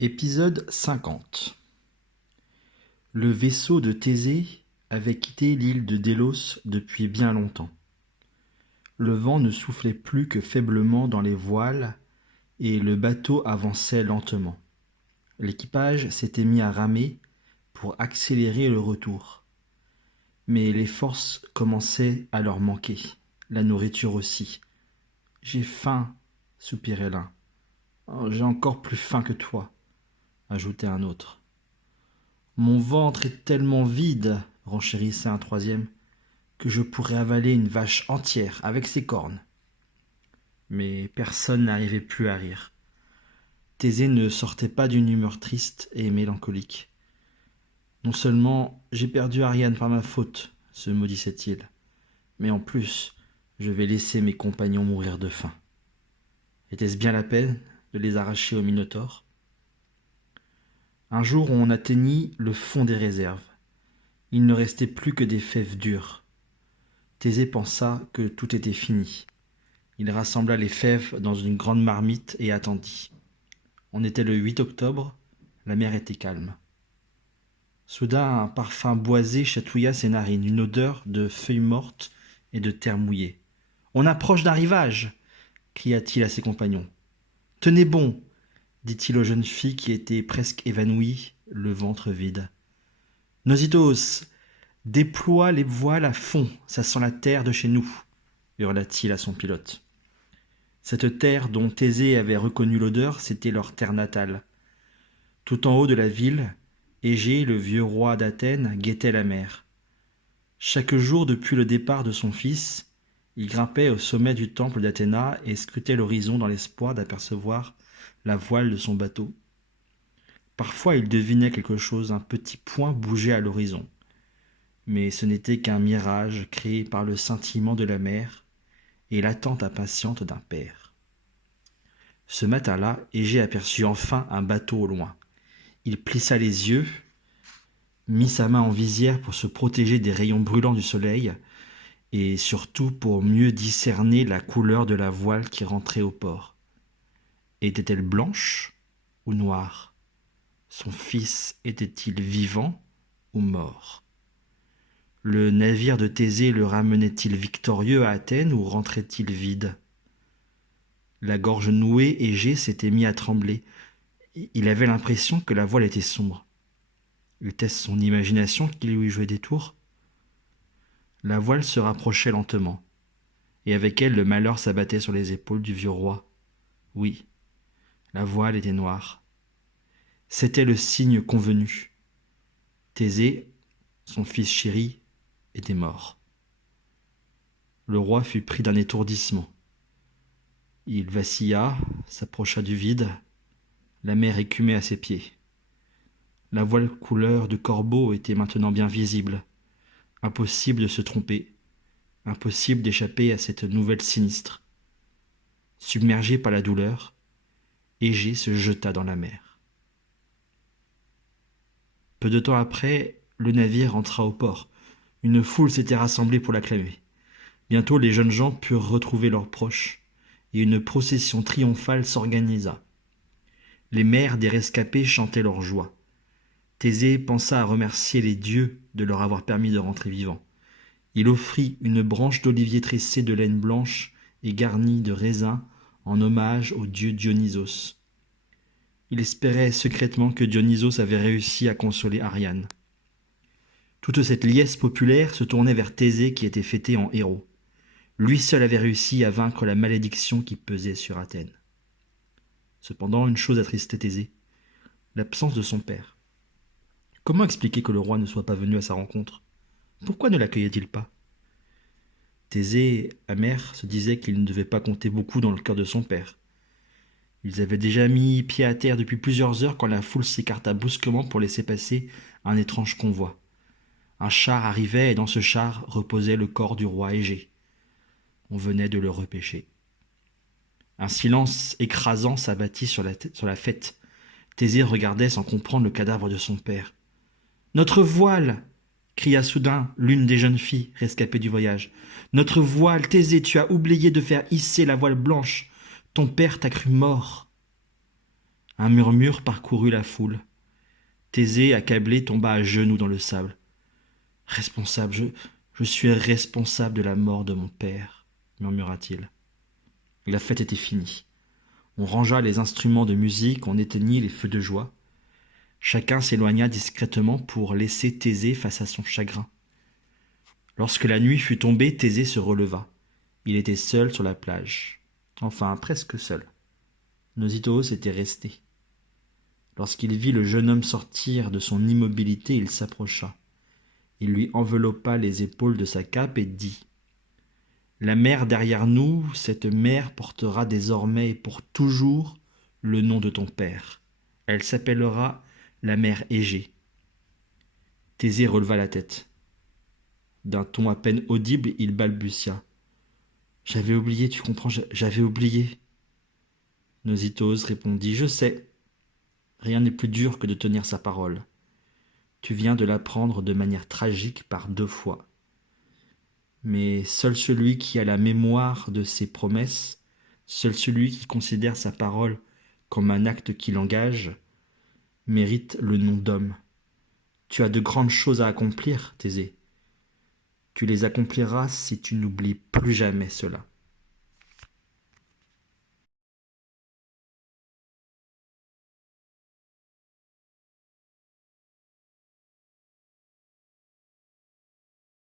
Épisode 50. Le vaisseau de Thésée avait quitté l'île de Délos depuis bien longtemps. Le vent ne soufflait plus que faiblement dans les voiles et le bateau avançait lentement. L'équipage s'était mis à ramer pour accélérer le retour. Mais les forces commençaient à leur manquer, la nourriture aussi. « J'ai faim, soupirait l'un. « J'ai encore plus faim que toi, ajoutait un autre. Mon ventre est tellement vide, renchérissait un troisième, que je pourrais avaler une vache entière avec ses cornes. Mais personne n'arrivait plus à rire. Thésée ne sortait pas d'une humeur triste et mélancolique. Non seulement j'ai perdu Ariane par ma faute, se maudissait-il, mais en plus, je vais laisser mes compagnons mourir de faim. Était-ce bien la peine de les arracher au Minotaure ? Un jour, on atteignit le fond des réserves. Il ne restait plus que des fèves dures. Thésée pensa que tout était fini. Il rassembla les fèves dans une grande marmite et attendit. On était le 8 octobre, la mer était calme. Soudain, un parfum boisé chatouilla ses narines, une odeur de feuilles mortes et de terre mouillée. « On approche d'un rivage !» cria-t-il à ses compagnons. « Tenez bon !» dit-il aux jeunes filles qui étaient presque évanouies, le ventre vide. « Nositos, déploie les voiles à fond, ça sent la terre de chez nous !» hurla-t-il à son pilote. Cette terre dont Thésée avait reconnu l'odeur, c'était leur terre natale. Tout en haut de la ville, Égée, le vieux roi d'Athènes, guettait la mer. Chaque jour depuis le départ de son fils, il grimpait au sommet du temple d'Athéna et scrutait l'horizon dans l'espoir d'apercevoir la voile de son bateau. Parfois il devinait quelque chose, un petit point bougeait à l'horizon. Mais ce n'était qu'un mirage créé par le scintillement de la mer et l'attente impatiente d'un père. Ce matin-là, Égée aperçut enfin un bateau au loin. Il plissa les yeux, mit sa main en visière pour se protéger des rayons brûlants du soleil et surtout pour mieux discerner la couleur de la voile qui rentrait au port. Était-elle blanche ou noire ? Son fils était-il vivant ou mort ? Le navire de Thésée le ramenait-il victorieux à Athènes ou rentrait-il vide ? La gorge nouée, Égée s'était mis à trembler. Il avait l'impression que la voile était sombre. Était-ce son imagination qui lui jouait des tours ? La voile se rapprochait lentement, et avec elle le malheur s'abattait sur les épaules du vieux roi. Oui, la voile était noire. C'était le signe convenu. Thésée, son fils chéri, était mort. Le roi fut pris d'un étourdissement. Il vacilla, s'approcha du vide. La mer écumait à ses pieds. La voile couleur de corbeau était maintenant bien visible. Impossible de se tromper, impossible d'échapper à cette nouvelle sinistre. Submergé par la douleur, Égée se jeta dans la mer. Peu de temps après, le navire entra au port. Une foule s'était rassemblée pour l'acclamer. Bientôt, les jeunes gens purent retrouver leurs proches, et une procession triomphale s'organisa. Les mères des rescapés chantaient leur joie. Thésée pensa à remercier les dieux de leur avoir permis de rentrer vivants. Il offrit une branche d'olivier tressée de laine blanche et garnie de raisins en hommage au dieu Dionysos. Il espérait secrètement que Dionysos avait réussi à consoler Ariane. Toute cette liesse populaire se tournait vers Thésée qui était fêté en héros. Lui seul avait réussi à vaincre la malédiction qui pesait sur Athènes. Cependant, une chose attristait Thésée, l'absence de son père. Comment expliquer que le roi ne soit pas venu à sa rencontre ? Pourquoi ne l'accueillait-il pas ? Thésée, amer, se disait qu'il ne devait pas compter beaucoup dans le cœur de son père. Ils avaient déjà mis pied à terre depuis plusieurs heures quand la foule s'écarta brusquement pour laisser passer un étrange convoi. Un char arrivait et dans ce char reposait le corps du roi Égée. On venait de le repêcher. Un silence écrasant s'abattit sur la fête. Thésée regardait sans comprendre le cadavre de son père. « Notre voile !» cria soudain l'une des jeunes filles rescapées du voyage. « Notre voile, Thésée, tu as oublié de faire hisser la voile blanche. Ton père t'a cru mort. » Un murmure parcourut la foule. Thésée, accablé, tomba à genoux dans le sable. Responsable, je suis responsable de la mort de mon père, murmura-t-il. La fête était finie. On rangea les instruments de musique, on éteignit les feux de joie. Chacun s'éloigna discrètement pour laisser Thésée face à son chagrin. Lorsque la nuit fut tombée, Thésée se releva. Il était seul sur la plage. Enfin, presque seul. Nosithoos était resté. Lorsqu'il vit le jeune homme sortir de son immobilité, il s'approcha. Il lui enveloppa les épaules de sa cape et dit « La mer derrière nous, cette mer portera désormais et pour toujours le nom de ton père. Elle s'appellera la mer Égée. » Thésée releva la tête. D'un ton à peine audible, il balbutia. « J'avais oublié, tu comprends, j'avais oublié. » Nosithoos répondit « Je sais. Rien n'est plus dur que de tenir sa parole. Tu viens de l'apprendre de manière tragique par 2 fois. Mais seul celui qui a la mémoire de ses promesses, seul celui qui considère sa parole comme un acte qui l'engage, mérite le nom d'homme. Tu as de grandes choses à accomplir, Thésée. Tu les accompliras si tu n'oublies plus jamais cela.